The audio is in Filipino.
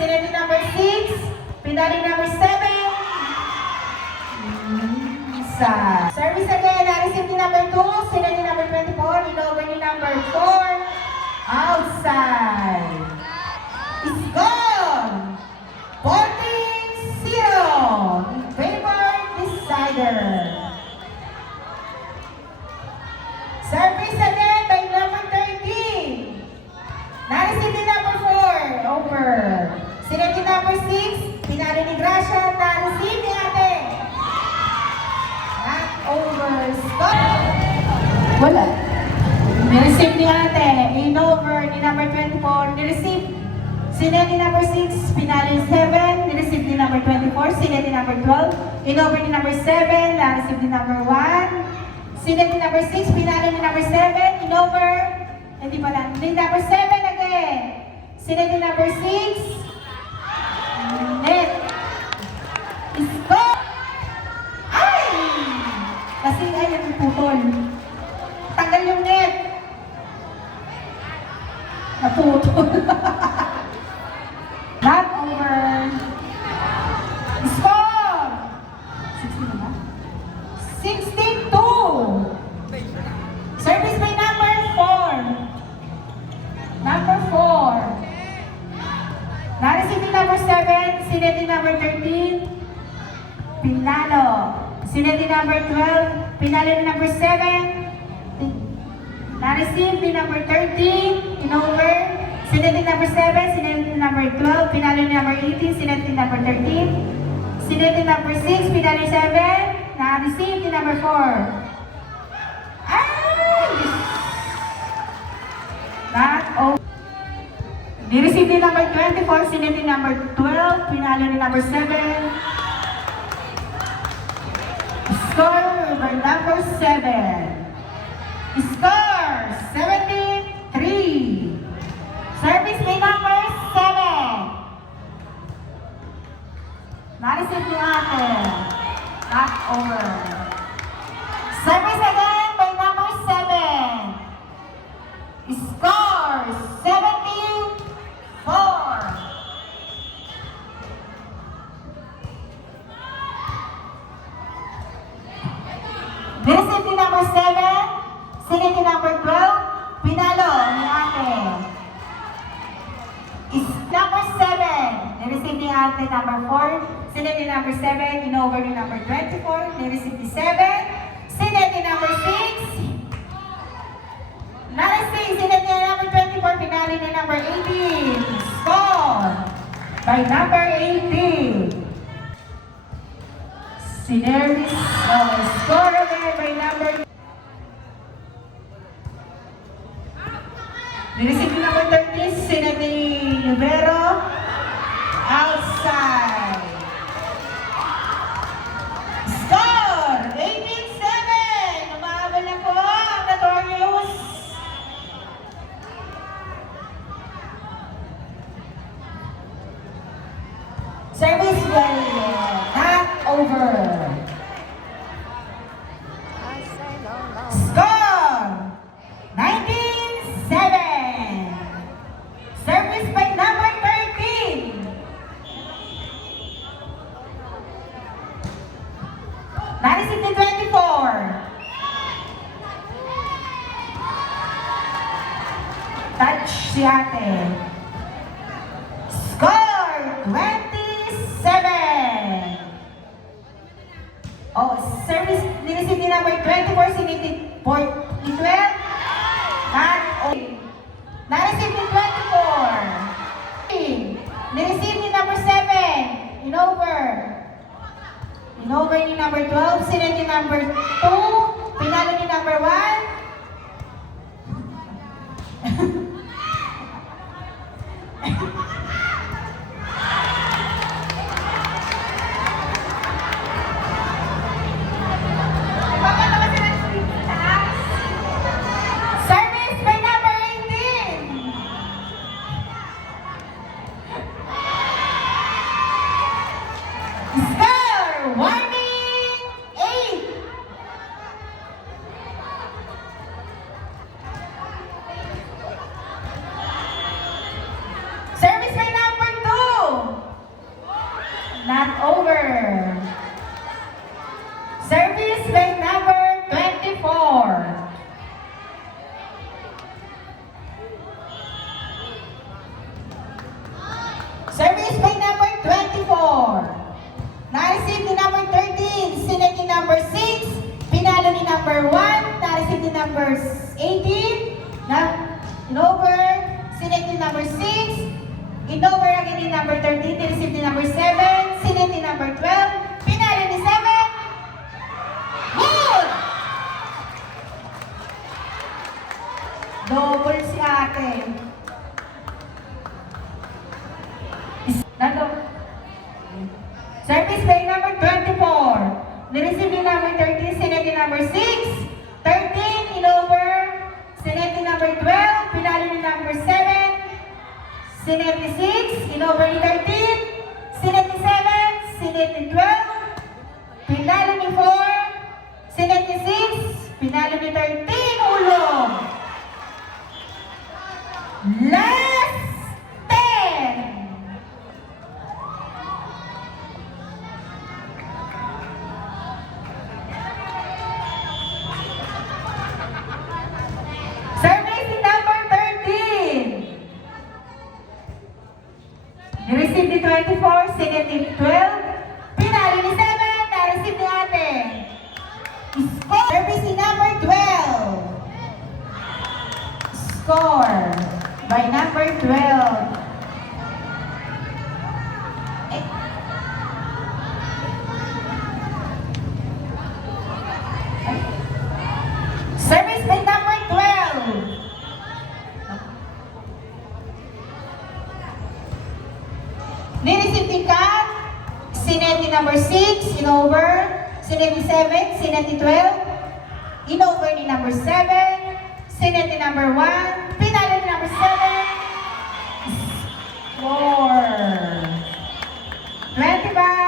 Sineti number 6. Pinali number 7. Inside. Service again. Na-receive ni number 2. Sineti number 24. In-over ni number 4. Outside. It's gone. 14-0. In favor decider. Service again by number 13. Na-receive ni number 4. Over. Sineti number 6. Pinali ni Gracia. Na-receive ni ate. Not over. Stop. Wala. Ni-receive ni ate. In-over ni number 24. Ni-receive. Sineti number 6. Pinali 7. Ni-receive ni number 24. Sineti number 12. In-over ni number 7. Na-receive ni number 1. Sineti number 6. Pinali ni number 7. In-over. Hindi pala. Ni number 7 again. Sineti number 6. Net. Isko. Ay! Kasi ay yung putol. Tanggal yung net. Naputol. Not over. Score! 16 na ba? 16-2. Service by number 4. Number 4. Na-receive ni number 7. Sineti number 13. Pinalo. Sineti number 12. Pinalo ni number 7. Na-receive ni number 13. In-over. Sineti number 7. Sineti number 12. Pinalo ni number 18. Sineti number 13. Sineti number 6. Pinalo 7. Na-receive ni number 4. Ay! Not over. Ni-receive ni number 24, sineti number 12, pinalo ni number 7. Score by number 7. Score 17-3. Service by number 7. Na-receive ni ate. Not over. Service again by number 7. Score 17-4. Ni-receive ni number 7, sineti number 12, pinalo ni ate. Is number 7, ni-receive ni ate number 4, sineti number 7, in-over ni number 24, ni-receive ni 7, sineti number 6, na-receive, sineti ni number 24, pinali ni number 18. Score by number 18. Sinervis, score again by number. Ni-receive ni number 30, Sineti Nubero. Outside. Score 18-7. Umahabol na po ang Notorious. Service well, not over. Score 19-7. Service by number 13. Na-receive ni 24. Touch si ate. Score 27. Oh, service, ni-receive ni number 24, siniti 12. Na-receive ni 24. Ni-receive ni number 7. In-over. In-over ni number 12, siniti number 2. Pinalo ni number 1. Service by number 18. Score, warning, 8. number 1, na-receive ni number 18, in-over, sinet ni number 6, in-over again ni number 13, na-receive ni number 7, sinet ni number 12, pinali ni 7, good! Double si ate. Service by number 24. Nireceive ni number 13, sinet ni number 6. 13, in-over. Sinet ni number 12. Pinalo ni number 7. Sinet ni 6. In-over ni 13. Sinet ni 7. Sinet ni 12. Pinalo ni 4. Sinet ni 6. Pinalo ni 13. Ulong. Last 10. Service number 13. Receive ni 24, sinet ni 12, pinali ni 7, na-receive ni ate. Score. Service number 12. Score by number 12. Service by number 12. Ni-receive ni Kat, sinet ni number 6, in-over, sinet ni 7, sinet ni 12, in-over ni number 7, sinet ni number 1, pinalo ni number 7, score 25.